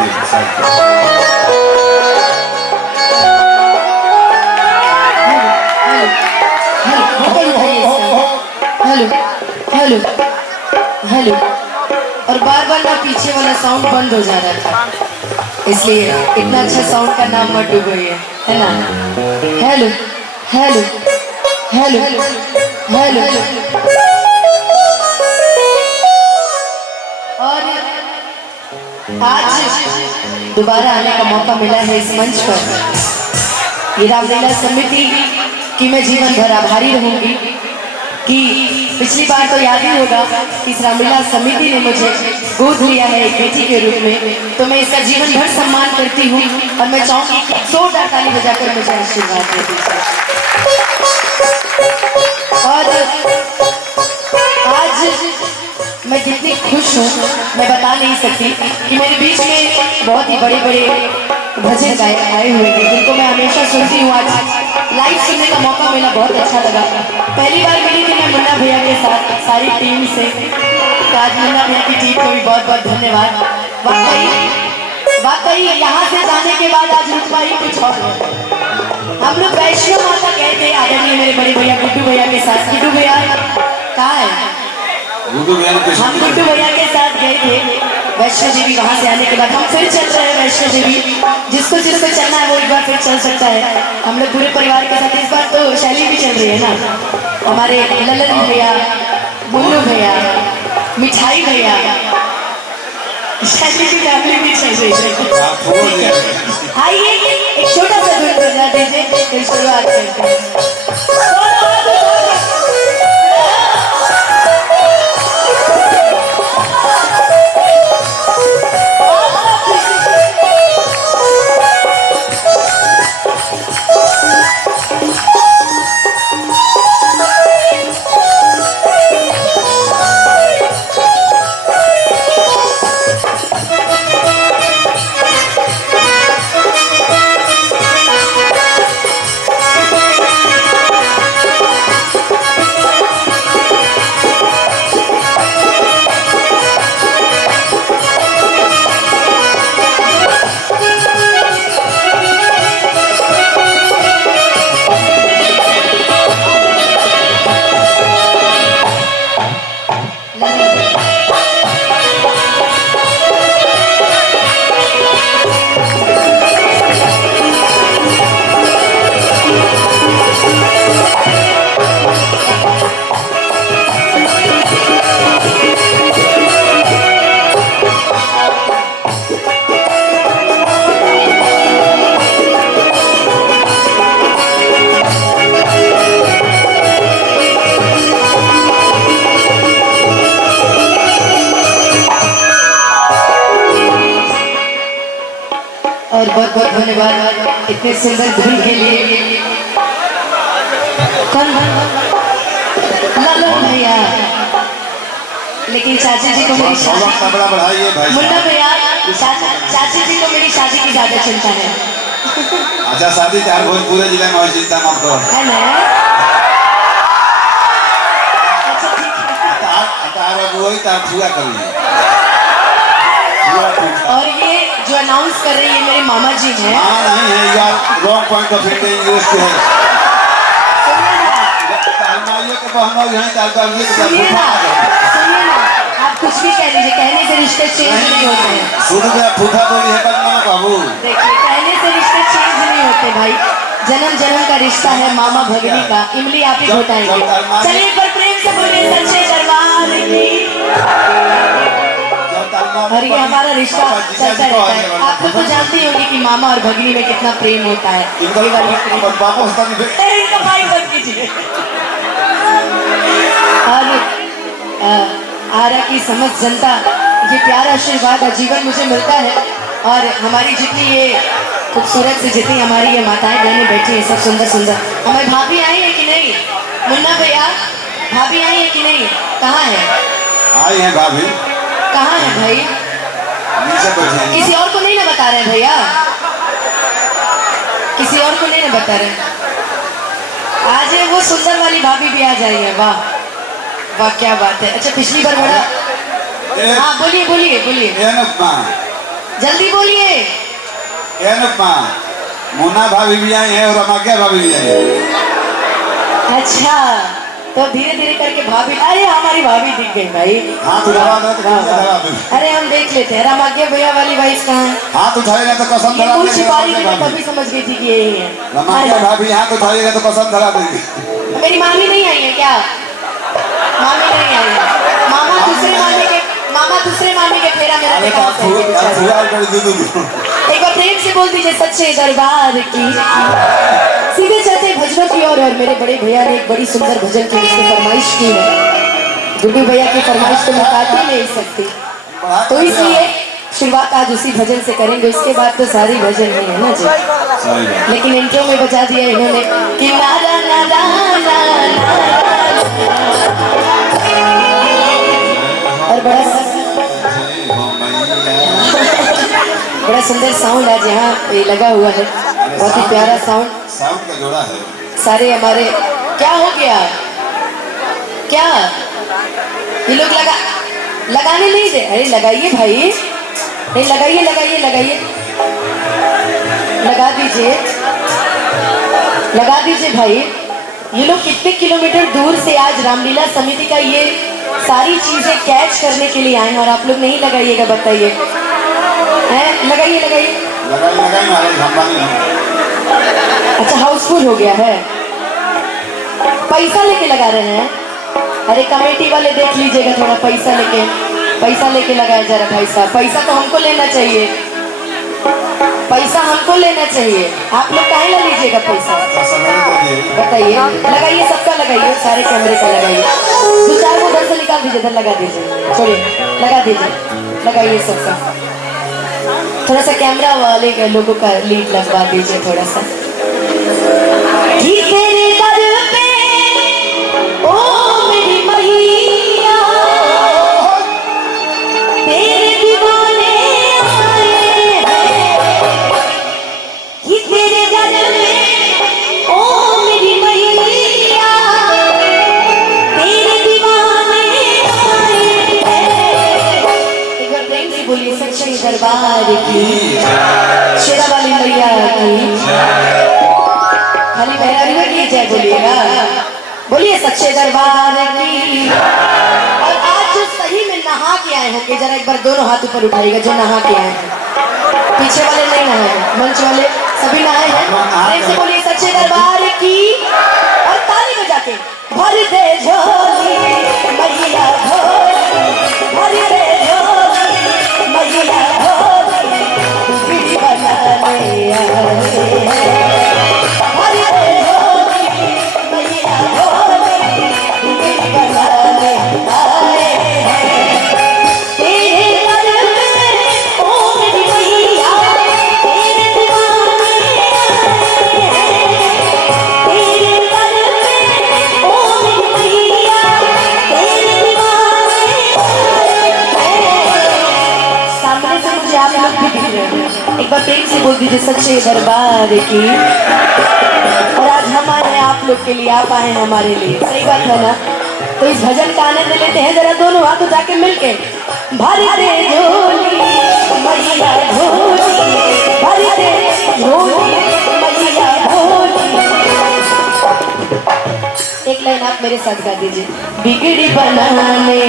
Hello hello hello. और बार बार ना पीछे वाला साउंड बंद हो जा रहा था, इसलिए इतना अच्छा साउंड का नाम मत डूबोइए, है ना। Hello hello hello hello. और आज दोबारा आने का मौका मिला है इस मंच पर। ये रामलीला समिति की मैं जीवन भर आभारी रहूंगी कि पिछली बार तो याद ही होगा इस रामलीला समिति ने मुझे गोद लिया है एक बेटी के रूप में, तो मैं इसका जीवन भर सम्मान करती हूँ और मैं चाहूंगी कि जोरदार ताली बजाकर मुझे आशीर्वाद देती है। और आज मैं कितनी खुश हूँ मैं बता नहीं सकती कि मेरे बीच में बहुत ही बड़े बड़े भजन गायक आए हुए हैं जिनको मैं हमेशा सुनती हूँ। आज लाइव सुनने का मौका मिला, बहुत अच्छा लगा। पहली बार मिली थी मैं मुन्ना भैया के साथ सारी टीम से, तो आज मुन्ना भैया की टीम को भी बहुत बहुत धन्यवाद। वाकई यहाँ से जाने के बाद आज रुतबा ही कुछ और है। हम लोग वैष्णो माता गए थे आदरणीय मेरे बड़े भैया गुड्डू भैया के साथ। गुड्डू भैया कहाँ है? हम गुड्डू भैया के साथ गए थे वैष्णो देवी। वहाँ से आने के बाद हम फिर चल रहे हैं वैष्णो देवी। जिसको जिसको चलना है वो एक बार फिर चल सकता है। हम लोग पूरे परिवार के साथ, इस बार तो शैली भी चल रही है ना, हमारे ललन भैया, मुन्नू भैया, मिठाई भैया, शैली की फैमिली भी चल रही है। आइए एक छोटा सा धुन बजा दीजिए फिर शुरुआत करते हैं। और बहुत बहुत धन्यवाद इतने सुंदर धुन के लिए। कौन? ललन भैया। लेकिन चाचा जी को मेरी शादी, मुन्ना भैया, चाचा जी को मेरी शादी की ज्यादा चिंता है। अच्छा शादी चार पूरे जिले में चिंता मत करो, है ना? और ये जो अनाउंस कर रही है मेरे मामा जी हैं। नहीं है यार, रॉन्ग पॉइंट ऑफ इंग्लिश के है। सुनिए ना, आप कुछ भी कह लीजिए, कहने से रिश्ते चेंज नहीं होते हैं। बाबू देखिए, कहने से रिश्ते चेंज नहीं होते भाई, जन्म जन्म का रिश्ता है मामा भगनी का। इमली आप ही घोटाएंगे। चलिए एक बार प्रेम से बोलिए सच्चे दरबार की। और ये हमारा रिश्ता चलता रहता है। आप खुद तो जानती होंगी कि मामा और भगनी में कितना प्रेम होता है। और आरा की समस्त जनता, ये प्यारा आशीर्वाद आजीवन मुझे मिलता है। और हमारी जितनी ये खूबसूरत से जितनी हमारी ये माताएं बहनें बैठी हैं, सब सुंदर सुंदर। हमारी भाभी आई है कि नहीं? मुन्ना भैया, भाभी आई है कि नहीं? कहाँ है? आई है भाभी। कहाँ है भाई? किसी और को नहीं ना बता रहे भैया? किसी और को नहीं ना बता रहे? आज वो सुंदर वाली भाभी भी आ जाइए। वाह वाह, क्या बात है। अच्छा पिछली बार बड़ा, हाँ बोलिए बोलिए बोलिए। जल्दी बोलिए। ये अनुपमा मुन्ना भाभी भी आई है और रमाक्या भाभी भी आई है। अच्छा, तो धीरे धीरे करके भाभी, अरे हमारी भाभी दिख गई भाई। हाथ उठा दो तो कैसे धरा दूं? अरे हम देख लेते हैं रामाज्ञा भैया वाली वाइफ कहाँ है। हाथ उठाएगा तो कसम ये धरा कुल देंगे छिपारी रमाक्या मैं भाभी। तभी समझ गई थी कि यही है। रमाक्या अरे, भाभी हाथ उठाएगा तो कसम धरा देंगे। मेरी मामी नहीं आई है क्या? मामी नहीं आई है। मामा दूसरे मामी के फेरा मेरा अरे देखा तो फुआ कर दे दूं। एक बार प्रेम से बोल दीजिए सच्चे दरबार की। सीधे चलते भजनों की ओर। और मेरे बड़े भैया ने एक बड़ी सुंदर भजन की मुझसे फरमाइश की है। गुड्डू भैया की फरमाइश तो मैं काट नहीं सकती, तो इसलिए शुरुआत आज उसी भजन से करेंगे। उसके बाद तो सारी भजन ही है ना जी। सही बात। लेकिन इंट्रो में बजा दिया इन्होंने कि नारा नारा नारा। और बड़ा सुंदर साउंड आज यहाँ पे लगा हुआ है। बहुत ही प्यारा साउंड। साउंड का जोड़ा है। सारे हमारे क्या हो गया? क्या ये लोग लगाने नहीं दे? अरे लगाइए भाई, नहीं लगाइए लगाइए लगाइए, लगा दीजिए भाई। ये लोग कितने किलोमीटर दूर से आज रामलीला समिति का ये सारी चीजें कैच करने के लिए आए हैं और आप लोग नहीं लगाइएगा, बताइए। हैं? लगाइए लगाइए। लगाई महाराज अंबानी हम। अच्छा, हाउसफुल हो गया है। पैसा लेके लगा रहे हैं? अरे कमेटी वाले देख लीजिएगा, थोड़ा पैसा लेके लगाया जा रहा भाई साहब। पैसा तो हमको लेना चाहिए, पैसा हमको लेना चाहिए। आप लोग काहे ला लीजिएगा पैसा? तो सवेरे दे दिए। बताइए, लगाइए, सबका लगाइए, सारे कैमरे का लगाइए। 2-4 को उधर से निकाल दीजिए, इधर लगा दीजिए, छोड़िए, लगा दीजिए, लगाइए सबका। थोड़ा सा कैमरा वाले के लोगों का लीड लगवा दीजिए थोड़ा सा। तेरे दर पे ओ मेरी मैया, तेरे दीवाने आए हैं। तेरे दर पे ओ मेरी मैया, तेरे दीवाने आए हैं। एक बार प्रेम से बोलिए सच्चे दरबार की, शेरा वाली मैया की। खाली मेहरानी में की जय बोलिएगा, बोलिए सच्चे दरबार की। और आज जो सही में नहा के आए होंगे, जरा एक बार दोनों हाथ ऊपर उठाइएगा जो नहा के आए हैं। पीछे वाले नहीं नहाए हैं, मंच वाले सभी नहाए हैं। प्रेम से बोलिए सच्चे दरबार की। और ताली बजा के भर दे झोली मैया झोली, भर दे झोली मैया झोली, बिजली बनाने आए हैं। एक बार प्रेम से बोल दीजिए सच्चे दरबार की। और आज हम आए हैं आप लोग के लिए, आप आए हैं हमारे लिए, सही बात है ना? तो इस भजन का आनंद लेते हैं, जरा दोनों हाथ उठा के मिलके भर दे झोली मैया झोली, भर दे झोली मैया झोली। एक लाइन आप मेरे साथ गा दीजिए। बिगड़ी बनाने